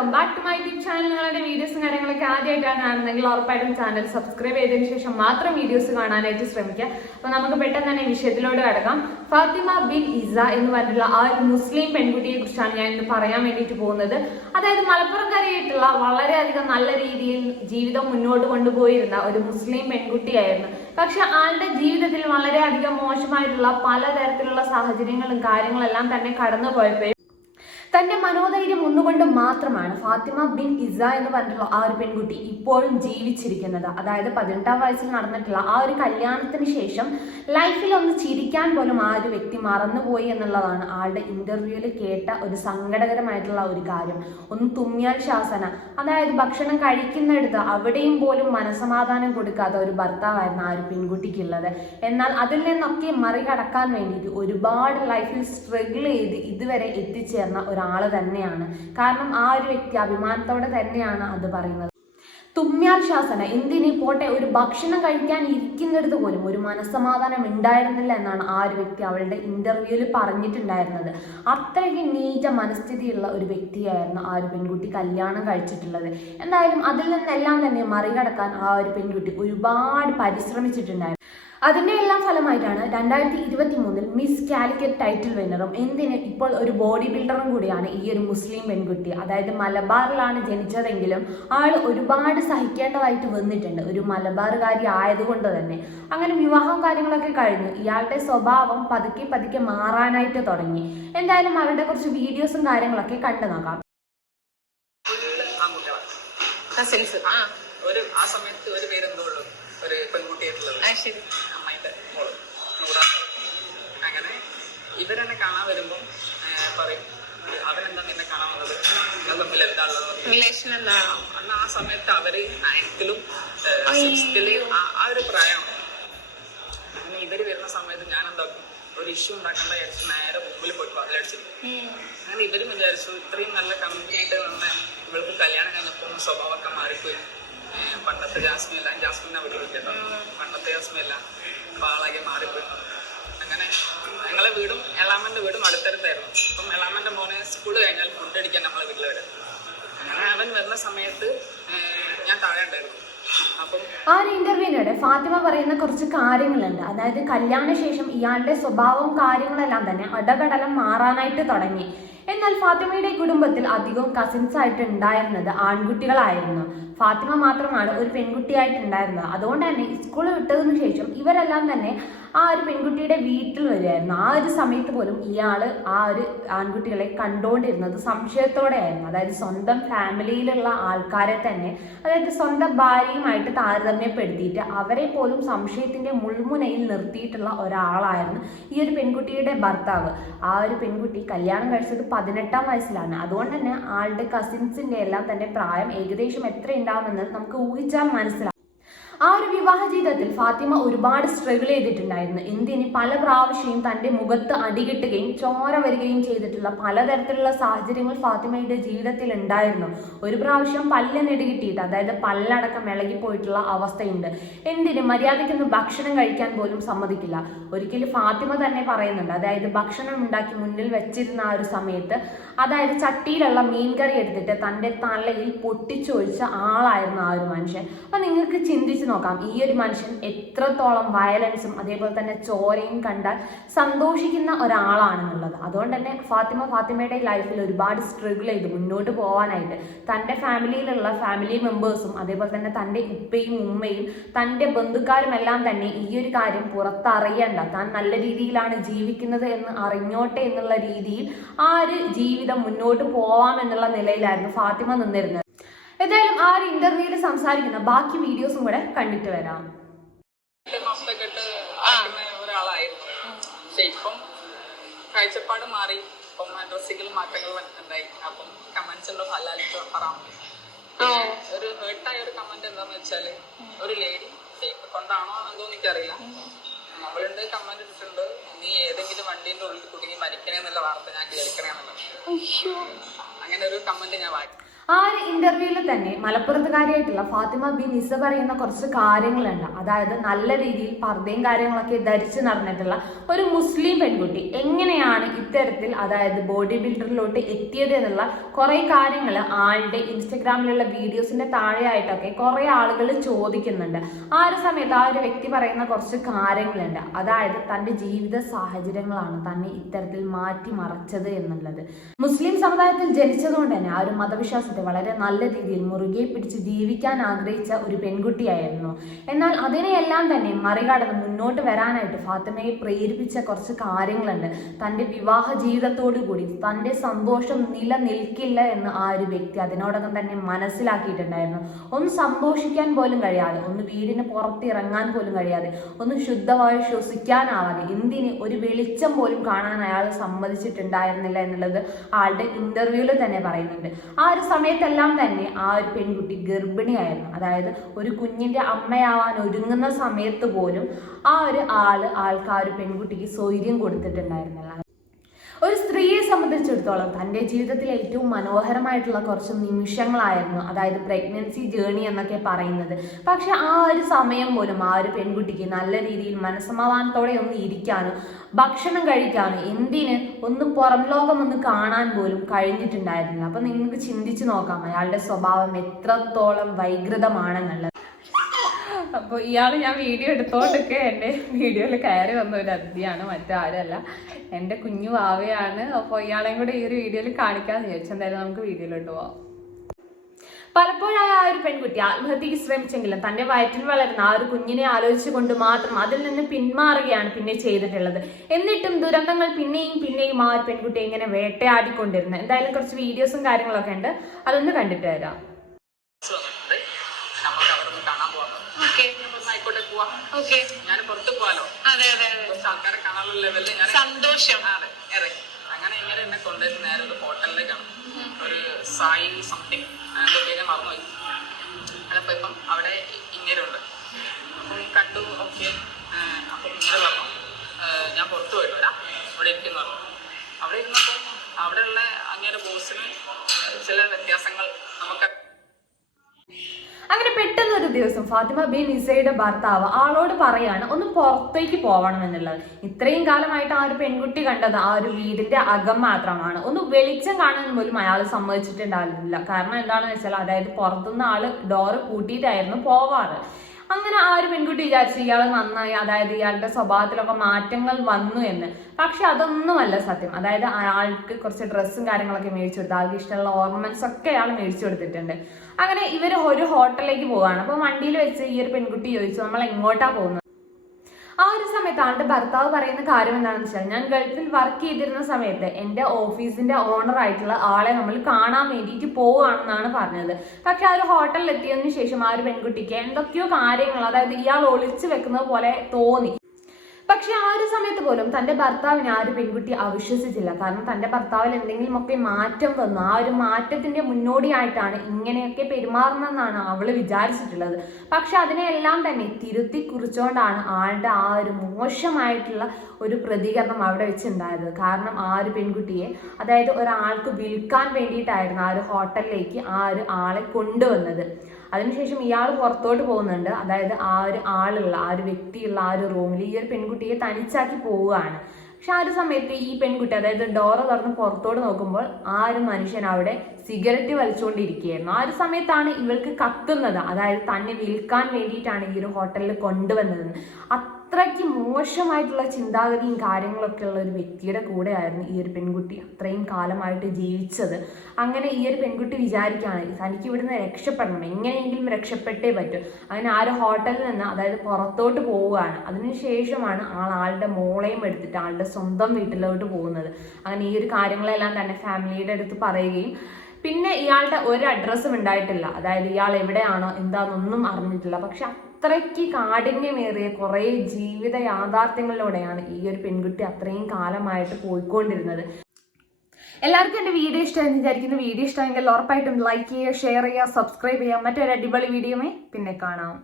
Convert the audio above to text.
Welcome back to my YouTube channel. നിങ്ങളുടെ വീഡിയോസും കാര്യങ്ങളൊക്കെ ആദ്യമായിട്ടാണ് കാണുന്നതെങ്കിൽ ഉറപ്പായിട്ടും ചാനൽ സബ്സ്ക്രൈബ് ചെയ്തതിനു ശേഷം മാത്രം വീഡിയോസ് കാണാനായിട്ട് ശ്രമിക്കുക. അപ്പോൾ നമുക്ക് പെട്ടെന്ന് തന്നെ വിഷയത്തിലോട്ട് കിടക്കാം. ഫാത്തിമ ബിൻ ഇസ എന്ന് പറഞ്ഞിട്ടുള്ള ആ ഒരു മുസ്ലിം പെൺകുട്ടിയെ കുറിച്ചാണ് ഞാൻ ഇന്ന് പറയാൻ വേണ്ടിയിട്ട് പോകുന്നത്. അതായത് മലപ്പുറംകാരിയായിട്ടുള്ള വളരെയധികം നല്ല രീതിയിൽ ജീവിതം മുന്നോട്ട് കൊണ്ടുപോയിരുന്ന ഒരു മുസ്ലിം പെൺകുട്ടിയായിരുന്നു. പക്ഷെ ആളുടെ ജീവിതത്തിൽ വളരെയധികം മോശമായിട്ടുള്ള പലതരത്തിലുള്ള സാഹചര്യങ്ങളും കാര്യങ്ങളെല്ലാം തന്നെ കടന്നു പോയപ്പോഴും തന്റെ മനോധൈര്യം ഒന്നുകൊണ്ട് മാത്രമാണ് ഫാത്തിമ ബിൻ ഇസ എന്ന് പറഞ്ഞിട്ടുള്ള ആ ഒരു പെൺകുട്ടി ഇപ്പോഴും ജീവിച്ചിരിക്കുന്നത്. അതായത് പതിനെട്ടാം വയസ്സിൽ നടന്നിട്ടുള്ള ആ ഒരു കല്യാണത്തിന് ശേഷം ലൈഫിൽ ഒന്ന് ചിരിക്കാൻ പോലും ആ ഒരു വ്യക്തി മറന്നുപോയി എന്നുള്ളതാണ് ആളുടെ ഇന്റർവ്യൂവിൽ കേട്ട ഒരു സങ്കടകരമായിട്ടുള്ള ഒരു കാര്യം. ഒന്ന് തുമ്മിയാൽ ശാസന അതായത് ഭക്ഷണം കഴിക്കുന്നിടത്ത് അവിടെയും പോലും മനസമാധാനം കൊടുക്കാത്ത ഒരു ഭർത്താവായിരുന്നു ആ ഒരു പെൺകുട്ടിക്കുള്ളത്. എന്നാൽ അതിൽ നിന്നൊക്കെ മറികടക്കാൻ വേണ്ടിയിട്ട് ഒരുപാട് ലൈഫിൽ സ്ട്രഗിൾ ചെയ്ത് ഇതുവരെ എത്തിച്ചേർന്ന ഒരാൾ തന്നെയാണ്. കാരണം ആ ഒരു വ്യക്തി അഭിമാനത്തോടെ തന്നെയാണ് അത് പറയുന്നത്. തുമ്യാൽ ശാസന എന്തിന് പോട്ടെ ഒരു ഭക്ഷണം കഴിക്കാൻ ഇരിക്കുന്നിടത്ത് പോലും ഒരു മനസ്സമാധാനം ഉണ്ടായിരുന്നില്ല എന്നാണ് ആ ഒരു വ്യക്തി അവളുടെ ഇന്റർവ്യൂവിൽ പറഞ്ഞിട്ടുണ്ടായിരുന്നത്. അത്രയ്ക്ക് നീറ്റ മനസ്ഥിതിയുള്ള ഒരു വ്യക്തിയായിരുന്നു ആ ഒരു പെൺകുട്ടി കല്യാണം കഴിച്ചിട്ടുള്ളത്. എന്തായാലും അതിൽ നിന്നെല്ലാം തന്നെ മറികടക്കാൻ ആ ഒരു പെൺകുട്ടി ഒരുപാട് പരിശ്രമിച്ചിട്ടുണ്ടായിരുന്നു. അതിന്റെ എല്ലാം ഫലമായിട്ടാണ് രണ്ടായിരത്തി ഇരുപത്തി മൂന്നിൽ മിസ് കാലിക്കറ്റ് ടൈറ്റിൽ വിന്നറും എന്തിന് ഇപ്പോൾ ഒരു ബോഡി ബിൽഡറും കൂടിയാണ് ഈ ഒരു മുസ്ലിം പെൺകുട്ടി. അതായത് മലബാറിലാണ് ജനിച്ചതെങ്കിലും ആൾ ഒരുപാട് സഹിക്കേണ്ടതായിട്ട് വന്നിട്ടുണ്ട്. ഒരു മലബാറുകാരി ആയതുകൊണ്ട് തന്നെ. അങ്ങനെ വിവാഹം കാര്യങ്ങളൊക്കെ കഴിഞ്ഞു. ഇയാളുടെ സ്വഭാവം പതുക്കെ പതുക്കെ മാറാനായിട്ട് തുടങ്ങി. എന്തായാലും അവരുടെ കുറച്ച് വീഡിയോസും കാര്യങ്ങളൊക്കെ കണ്ടു നോക്കാം. ഒരു ആ സമയത്ത് ഒരു പേരെന്തോ ഉള്ളു. ഒരു പെൺകുട്ടിയായിട്ടുള്ളത്. അമ്മയുടെ മോൾ. നൂറാം അങ്ങനെ ഇവരെന്നെ കാണാൻ വരുമ്പോൾ പറയും അവരെന്താ നിന്നെ കാണാൻ വന്നത്? നിങ്ങൾ തമ്മിൽ എന്താ റിലേഷൻ എന്താണ് അന്ന് ആ സമയത്ത് അവർ നയൻത്തിലും സിക്സ്ത്തിലും ആ ഒരു പ്രായമാണ് അങ്ങനെ ഇവർ വരുന്ന സമയത്ത് ഞാൻ എന്താക്കും ഒരു ഇഷ്യൂ ഉണ്ടാക്കേണ്ട വിചാരിച്ചു നേരെ മുമ്പിൽ പോയിട്ട് അതിലടിച്ചു അങ്ങനെ ഇവരും വിചാരിച്ചു ഇത്രയും നല്ല കമ്പനി ആയിട്ട് വന്ന ഇവൾക്ക് കല്യാണം കഴിഞ്ഞപ്പോൾ സ്വഭാവമൊക്കെ മാറിപ്പോയി. പണ്ടത്തെ ജാസ്മിൻ അല്ല ജാസ്മിൻ അവിടെ വിളിക്കട്ടോ പണ്ടത്തെ ജാസ്മിൻ അല്ല പാളാകെ മാറിപ്പോയി. അങ്ങനെ ഞങ്ങളെ വീടും എളാമന്റെ വീടും അടുത്തടുത്തായിരുന്നു. അപ്പം എളാമന്റെ മോനെ സ്കൂൾ കഴിഞ്ഞാൽ ഫുഡ് അടിക്കാൻ നമ്മളെ വീട്ടിൽ വരും. അങ്ങനെ അവൻ വരുന്ന സമയത്ത് ഞാൻ താഴെ ഉണ്ടായിരുന്നു. ആ ഒരു ഇന്റർവ്യൂവിനിടെ ഫാത്തിമ പറയുന്ന കുറച്ച് കാര്യങ്ങളുണ്ട്. അതായത് കല്യാണശേഷം ഇയാളുടെ സ്വഭാവവും കാര്യങ്ങളെല്ലാം തന്നെ അടകടലം മാറാനായിട്ട് തുടങ്ങി. എന്നാൽ ഫാത്തിമയുടെ കുടുംബത്തിൽ അധികവും കസിൻസ് ആയിട്ട് ഉണ്ടായിരുന്നത് ആൺകുട്ടികളായിരുന്നു. ഫാത്തിമ മാത്രമാണ് ഒരു പെൺകുട്ടിയായിട്ടുണ്ടായിരുന്നത്. അതുകൊണ്ട് തന്നെ സ്കൂൾ വിട്ടതിനു ശേഷം ഇവരെല്ലാം തന്നെ ആ ഒരു പെൺകുട്ടിയുടെ വീട്ടിൽ വരികയായിരുന്നു. ആ ഒരു സമയത്ത് പോലും ഇയാൾ ആ ഒരു ആൺകുട്ടികളെ കണ്ടുകൊണ്ടിരുന്നത് സംശയത്തോടെയായിരുന്നു. അതായത് സ്വന്തം ഫാമിലിയിലുള്ള ആൾക്കാരെ തന്നെ അതായത് സ്വന്തം ഭാര്യയുമായിട്ട് താരതമ്യപ്പെടുത്തിയിട്ട് അവരെ പോലും സംശയത്തിന്റെ മുൾമുനയിൽ നിർത്തിയിട്ടുള്ള ഒരാളായിരുന്നു ഈ ഒരു പെൺകുട്ടിയുടെ ഭർത്താവ്. ആ ഒരു പെൺകുട്ടി കല്യാണം കഴിച്ചത് പതിനെട്ടാം വയസ്സിലാണ്. അതുകൊണ്ട് തന്നെ ആളുടെ കസിൻസിന്റെ എല്ലാം തന്നെ പ്രായം ഏകദേശം എത്ര ഉണ്ടാവുമെന്ന് നമുക്ക് ഊഹിച്ചാൽ മനസ്സിലാവും. ആ ഒരു വിവാഹ ജീവിതത്തിൽ ഫാത്തിമ ഒരുപാട് സ്ട്രഗിൾ ചെയ്തിട്ടുണ്ടായിരുന്നു. എന്തിന് പല പ്രാവശ്യവും തന്റെ മുഖത്ത് അടികിട്ടുകയും ചോര വരികയും ചെയ്തിട്ടുള്ള പലതരത്തിലുള്ള സാഹചര്യങ്ങൾ ഫാത്തിമയുടെ ജീവിതത്തിൽ ഉണ്ടായിരുന്നു. ഒരു പ്രാവശ്യം പല്ല് നെടുകിട്ടിയിട്ട് അതായത് പല്ലടക്കം ഇളകിപ്പോയിട്ടുള്ള അവസ്ഥയുണ്ട്. എന്തിന് മര്യാദയ്ക്കൊന്ന് ഭക്ഷണം കഴിക്കാൻ പോലും സമ്മതിക്കില്ല. ഒരിക്കലും ഫാത്തിമ തന്നെ പറയുന്നുണ്ട്. അതായത് ഭക്ഷണം ഉണ്ടാക്കി മുന്നിൽ വെച്ചിരുന്ന ആ ഒരു സമയത്ത് അതായത് ചട്ടിയിലുള്ള മീൻകറി എടുത്തിട്ട് തന്റെ തലയിൽ പൊട്ടിച്ചൊഴിച്ച ആളായിരുന്നു ആ ഒരു മനുഷ്യൻ. അപ്പൊ നിങ്ങൾക്ക് ചിന്തിച്ചു നോക്കാം. ഈ ഒരു മനുഷ്യൻ എത്രത്തോളം വയലൻസും അതേപോലെ തന്നെ ചോരയും കണ്ടാൽ സന്തോഷിക്കുന്ന ഒരാളാണെന്നുള്ളത്. അതുകൊണ്ട് തന്നെ ഫാത്തിമ ഫാത്തിമയുടെ ലൈഫിൽ ഒരുപാട് സ്ട്രഗിൾ ചെയ്തു മുന്നോട്ട് പോകാനായിട്ട് തന്റെ ഫാമിലിയിലുള്ള ഫാമിലി മെമ്പേഴ്സും അതേപോലെ തന്നെ തന്റെ ഉപ്പയും ഉമ്മയും തന്റെ ബന്ധുക്കാരും എല്ലാം തന്നെ ഈ ഒരു കാര്യം പുറത്തറിയണ്ട താൻ നല്ല രീതിയിലാണ് ജീവിക്കുന്നത് എന്ന് അറിഞ്ഞോട്ടെ എന്നുള്ള രീതിയിൽ ആ ഒരു ജീവിതം മുന്നോട്ട് പോവാം എന്നുള്ള നിലയിലായിരുന്നു ഫാത്തിമ നിന്നിരുന്നത്. ഏതായാലും ആ ഒരു ഇന്റർവ്യൂവിൽ സംസാരിക്കുന്ന ബാക്കി വീഡിയോസും കൂടെ കണ്ടിട്ട് വരാം. ഒരാളായിരുന്നു. പക്ഷെ ഇപ്പം കാഴ്ചപ്പാട് മാറി. ഡ്രസ്സിങ്ങിൽ മാറ്റങ്ങൾ അപ്പം കമന്റ്സ് ഉണ്ടോ? ഹലാലിക്ക് ഹറാം പിന്നെ ഒരു ഹേർട്ടായ ഒരു കമന്റ് എന്താന്ന് വെച്ചാൽ ഒരു ലേഡി ഫേക്ക് കൊണ്ടാണോ എന്തോ എനിക്കറിയില്ല. അവളുണ്ട് കമന്റ് ഇട്ടിട്ടുണ്ട്. നീ ഏതെങ്കിലും വണ്ടീന്റെ ഉള്ളിൽ കുടുങ്ങി മരിക്കണേ എന്നുള്ള വാർത്ത ഞാൻ കേൾക്കണേ അങ്ങനെ ഒരു കമന്റ് ഞാൻ വായിച്ചു. ആ ഒരു ഇന്റർവ്യൂവിൽ തന്നെ മലപ്പുറത്തുകാരിയായിട്ടുള്ള ഫാത്തിമ ബി നിസ പറയുന്ന കുറച്ച് കാര്യങ്ങളുണ്ട്. അതായത് നല്ല രീതിയിൽ പർദ്ദയും കാര്യങ്ങളൊക്കെ ധരിച്ച് നടന്നിട്ടുള്ള ഒരു മുസ്ലിം പെൺകുട്ടി എങ്ങനെയാണ് ഇത്തരത്തിൽ അതായത് ബോഡി ബിൽഡറിലോട്ട് എത്തിയത് എന്നുള്ള കുറെ കാര്യങ്ങൾ ആളുടെ ഇൻസ്റ്റഗ്രാമിലുള്ള വീഡിയോസിന്റെ താഴെയായിട്ടൊക്കെ കുറെ ആളുകൾ ചോദിക്കുന്നുണ്ട്. ആ ഒരു സമയത്ത് ആ ഒരു വ്യക്തി പറയുന്ന കുറച്ച് കാര്യങ്ങളുണ്ട്. അതായത് തന്റെ ജീവിത സാഹചര്യങ്ങളാണ് തന്നെ ഇത്തരത്തിൽ മാറ്റി മറച്ചത് എന്നുള്ളത്. മുസ്ലിം സമുദായത്തിൽ ജനിച്ചതുകൊണ്ട് തന്നെ ആ ഒരു മതവിശ്വാസത്തെ വളരെ നല്ല രീതിയിൽ മുറുകെ പിടിച്ച് ജീവിക്കാൻ ആഗ്രഹിച്ച ഒരു പെൺകുട്ടിയായിരുന്നു. എന്നാൽ അതിനെയെല്ലാം തന്നെ മറികടന്ന് മുന്നോട്ട് വരാനായിട്ട് ഫാത്തിമയെ പ്രേരിപ്പിച്ച കുറച്ച് കാര്യങ്ങളുണ്ട്. തന്റെ വിവാഹ ജീവിതത്തോടു കൂടി തന്റെ സന്തോഷം നിലനിൽക്കില്ല എന്ന് ആ ഒരു വ്യക്തി അതിനോടകം തന്നെ മനസ്സിലാക്കിയിട്ടുണ്ടായിരുന്നു. ഒന്ന് സന്തോഷിക്കാൻ പോലും കഴിയാതെ ഒന്ന് വീടിന് പുറത്തിറങ്ങാൻ പോലും കഴിയാതെ ഒന്ന് ശുദ്ധമായി ശ്വസിക്കാനാവാതെ എന്തിന് ഒരു വെളിച്ചം പോലും കാണാൻ അയാൾ സമ്മതിച്ചിട്ടുണ്ടായിരുന്നില്ല എന്നുള്ളത് ആളുടെ ഇന്റർവ്യൂവിൽ തന്നെ പറയുന്നുണ്ട്. ആ ഒരു സമയത്തെല്ലാം തന്നെ ആ ഒരു പെൺകുട്ടി ഗർഭിണിയായിരുന്നു. അതായത് ഒരു കുഞ്ഞിന്റെ അമ്മയാവാൻ ഒരുങ്ങുന്ന സമയത്ത് പോലും ആ ഒരു ആൾ ആൾക്ക് ആ ഒരു പെൺകുട്ടിക്ക് സ്വൈര്യം കൊടുത്തിട്ടുണ്ടായിരുന്നില്ല. ഒരു സ്ത്രീയെ സംബന്ധിച്ചിടത്തോളം തന്റെ ജീവിതത്തിൽ ഏറ്റവും മനോഹരമായിട്ടുള്ള കുറച്ച് നിമിഷങ്ങളായിരുന്നു അതായത് പ്രഗ്നൻസി ജേണി എന്നൊക്കെ പറയുന്നത്. പക്ഷെ ആ ഒരു സമയം പോലും ആ ഒരു പെൺകുട്ടിക്ക് നല്ല രീതിയിൽ മനസ്സമാധാനത്തോടെ ഒന്ന് ഇരിക്കാനോ ഭക്ഷണം കഴിക്കാനോ എന്തിന് ഒന്ന് പുറം ലോകം ഒന്ന് കാണാൻ പോലും കഴിഞ്ഞിട്ടുണ്ടായിരുന്നില്ല. അപ്പം നിങ്ങൾക്ക് ചിന്തിച്ചു നോക്കാം അയാളുടെ സ്വഭാവം എത്രത്തോളം വൈകൃതമാണെന്നുള്ളത്. അപ്പോൾ ഇയാൾ ഞാൻ വീഡിയോ എടുത്തോണ്ടൊക്കെ എന്റെ വീഡിയോയിൽ കയറി വന്ന ഒരു അതിഥിയാണ് മറ്റാരല്ല എന്റെ കുഞ്ഞു വാവയാണ്. അപ്പോൾ ഇയാളെയും കൂടെ ഈ ഒരു വീഡിയോയിൽ കാണിക്കാമെന്ന് വിചാരിച്ചു. എന്തായാലും നമുക്ക് വീഡിയോയിലോട്ട് പോവാം. പലപ്പോഴായ ആ ഒരു പെൺകുട്ടി ആത്മഹത്യക്ക് ശ്രമിച്ചെങ്കിലും തന്റെ വയറ്റിൽ വളരുന്ന ആ ഒരു കുഞ്ഞിനെ ആലോചിച്ചുകൊണ്ട് മാത്രം അതിൽ നിന്ന് പിന്മാറുകയാണ് പിന്നെ ചെയ്തിട്ടുള്ളത്. എന്നിട്ടും ദുരന്തങ്ങൾ പിന്നെയും പിന്നെയും ആ ഒരു പെൺകുട്ടി ഇങ്ങനെ വേട്ടയാടിക്കൊണ്ടിരുന്നത് എന്തായാലും കുറച്ച് വീഡിയോസും കാര്യങ്ങളൊക്കെ ഉണ്ട്. അതൊന്ന് കണ്ടിട്ട് വരാം ബസ് വന്നിട്ടുണ്ട് നമുക്ക് അവിടെ നിന്ന് കാണാൻ പോകാം ഓക്കെ നമുക്ക് ആയിക്കോട്ടെ പോവാം ഓക്കെ. ഞാൻ പുറത്തു പോവാലോ. അതെ അതെ കുറച്ച് ആൾക്കാരെ കാണാനുള്ള ലെവലിൽ ഞാൻ സന്തോഷം. അതെ ഇറങ്ങി. അങ്ങനെ ഇങ്ങനെ എന്നെ കൊണ്ടുവരുന്ന നേരെ ഒരു ഹോട്ടലിലേക്കാണ് ഒരു സായി സംതിങ് അതിന്റെ പേര് മറന്നുപോയി. അല്ലപ്പോ ഇപ്പം അവിടെ ഇങ്ങനെയുണ്ട്. അപ്പം കണ്ടു ഓക്കെ. അപ്പം ഇങ്ങനെ പറഞ്ഞു. "ഏഹ് ഞാൻ പുറത്തു പോയിട്ട് വരാം. അവിടെ ഇരിക്കുന്നു പറഞ്ഞു. അവിടെ ഇരുന്നപ്പോൾ അവിടെയുള്ള അങ്ങേരെ ബോസിന് ചില വ്യത്യാസങ്ങൾ നമുക്ക് അങ്ങനെ പെട്ടെന്ന് ഒരു ദിവസം ഫാത്തിമ ബി നിസയുടെ ഭർത്താവ് ആളോട് പറയാണ് ഒന്ന് പുറത്തേക്ക് പോകണം എന്നുള്ളത് ഇത്രയും കാലമായിട്ട് ആ ഒരു പെൺകുട്ടി കണ്ടത് ആ ഒരു വീടിന്റെ അകം മാത്രമാണ്. ഒന്ന് വെളിച്ചം കാണാൻ പോലും അയാൾ സമ്മതിച്ചിട്ടുണ്ടാവില്ല കാരണം എന്താണെന്ന് വെച്ചാൽ അതായത് പുറത്തുനിന്ന് ആൾ ഡോറ് പൂട്ടിയിട്ടായിരുന്നു പോവാറ്. അങ്ങനെ ആ ഒരു പെൺകുട്ടി വിചാരിച്ചു ഇയാൾ നന്നായി അതായത് ഇയാളുടെ സ്വഭാവത്തിലൊക്കെ മാറ്റങ്ങൾ വന്നു എന്ന്. പക്ഷെ അതൊന്നുമല്ല സത്യം. അതായത് ആൾക്ക് കുറച്ച് ഡ്രസ്സും കാര്യങ്ങളൊക്കെ മേടിച്ചു കൊടുത്തു ആൾക്ക് ഇഷ്ടമുള്ള ഓർണമെന്റ്സ് ഒക്കെ അയാൾ മേടിച്ചു കൊടുത്തിട്ടുണ്ട് അങ്ങനെ ഇവർ ഒരു ഹോട്ടലിലേക്ക് പോവാണ് അപ്പൊ വണ്ടിയിൽ വെച്ച് ഈ ഒരു പെൺകുട്ടി ചോദിച്ചു നമ്മൾ എങ്ങോട്ടാ പോകുന്നത്? ആ ഒരു സമയത്ത് ആളുടെ ഭർത്താവ് പറയുന്ന കാര്യം എന്താണെന്ന് വെച്ചാൽ ഞാൻ ഗൾഫിൽ വർക്ക് ചെയ്തിരുന്ന സമയത്ത് എന്റെ ഓഫീസിന്റെ ഓണർ ആയിട്ടുള്ള ആളെ നമ്മൾ കാണാൻ വേണ്ടിയിട്ട് പോവുകയാണെന്നാണ് പറഞ്ഞത്. പക്ഷെ ആ ഒരു ഹോട്ടലിൽ എത്തിയതിനു ശേഷം ആ ഒരു പെൺകുട്ടിക്ക് എന്തൊക്കെയോ കാര്യങ്ങൾ അതായത് ഇയാൾ ഒളിച്ചു വെക്കുന്നത് പോലെ തോന്നി. പക്ഷെ ആ ഒരു സമയത്ത് പോലും തന്റെ ഭർത്താവിനെ ആ ഒരു പെൺകുട്ടി അവിശ്വസിച്ചില്ല. കാരണം തന്റെ ഭർത്താവിൽ എന്തെങ്കിലും ഒക്കെ മാറ്റം വന്നു. ആ ഒരു മാറ്റത്തിന്റെ മുന്നോടിയായിട്ടാണ് ഇങ്ങനെയൊക്കെ പെരുമാറുന്നതെന്നാണ് അവൾ വിചാരിച്ചിട്ടുള്ളത്. പക്ഷെ അതിനെല്ലാം തന്നെ തിരുത്തി കുറിച്ചുകൊണ്ടാണ് ആളുടെ ആ ഒരു മോശമായിട്ടുള്ള ഒരു പ്രതികരണം അവിടെ വെച്ചുണ്ടായത്. കാരണം ആ ഒരു പെൺകുട്ടിയെ അതായത് ഒരാൾക്ക് വിൽക്കാൻ വേണ്ടിയിട്ടായിരുന്നു ആ ഒരു ഹോട്ടലിലേക്ക് ആ ഒരു ആളെ കൊണ്ടുവന്നത്. അതിനുശേഷം ഇയാൾ പുറത്തോട്ട് പോകുന്നുണ്ട്. അതായത് ആ ഒരു ആളുള്ള ആ ഒരു വ്യക്തിയുള്ള ആ ഒരു റൂമിൽ ഈ ഒരു പെൺകുട്ടിയെ തനിച്ചാക്കി പോവുകയാണ്. പക്ഷെ ആ ഒരു സമയത്ത് ഈ പെൺകുട്ടി അതായത് ഡോറ തുറന്ന് പുറത്തോട്ട് നോക്കുമ്പോൾ ആ ഒരു മനുഷ്യൻ അവിടെ സിഗരറ്റ് വലിച്ചുകൊണ്ടിരിക്കുകയായിരുന്നു. ആ ഒരു സമയത്താണ് ഇവൾക്ക് കത്തുന്നത്. അതായത് തന്നെ വിൽക്കാൻ വേണ്ടിയിട്ടാണ് ഈ ഒരു ഹോട്ടലിൽ കൊണ്ടുവന്നതെന്ന് അത്രയ്ക്ക് മോശമായിട്ടുള്ള ചിന്താഗതിയും കാര്യങ്ങളൊക്കെ ഉള്ള ഒരു വ്യക്തിയുടെ കൂടെ ആയിരുന്നു ഈ ഒരു പെൺകുട്ടി. അത്രയും കാലമായിട്ട് ജീവിച്ചത്. അങ്ങനെ ഈ ഒരു പെൺകുട്ടി വിചാരിക്കുകയാണ് തനിക്ക് ഇവിടുന്ന് രക്ഷപ്പെടണം. എങ്ങനെയെങ്കിലും രക്ഷപ്പെട്ടേ പറ്റൂ. അങ്ങനെ ആ ഒരു ഹോട്ടലിൽ നിന്ന് അതായത് പുറത്തോട്ട് പോവുകയാണ്. അതിനുശേഷമാണ് ആൾ ആളുടെ മോളെയും എടുത്തിട്ട് ആളുടെ സ്വന്തം വീട്ടിലോട്ട് പോകുന്നത്. അങ്ങനെ ഈ ഒരു കാര്യങ്ങളെല്ലാം തന്നെ ഫാമിലിയുടെ അടുത്ത് പറയുകയും പിന്നെ ഇയാളുടെ ഒരു അഡ്രസ്സും ഉണ്ടായിട്ടില്ല. അതായത് ഇയാൾ എവിടെയാണോ എന്താണെന്നൊന്നും അറിഞ്ഞിട്ടില്ല. പക്ഷെ അത്രയ്ക്ക് കാഠിന്യമേറിയ കുറേ ജീവിത യാഥാർത്ഥ്യങ്ങളിലൂടെയാണ് ഈ ഒരു പെൺകുട്ടി അത്രയും കാലമായിട്ട് പോയിക്കൊണ്ടിരുന്നത്. എല്ലാവർക്കും എന്റെ വീഡിയോ ഇഷ്ടമെന്ന് വിചാരിക്കുന്നു. വീഡിയോ ഇഷ്ടമെങ്കിൽ ഉറപ്പായിട്ടും ലൈക്ക് ചെയ്യുക ഷെയർ ചെയ്യുക സബ്സ്ക്രൈബ് ചെയ്യുക. മറ്റൊരു അടിപൊളി വീഡിയോമേ പിന്നെ കാണാം.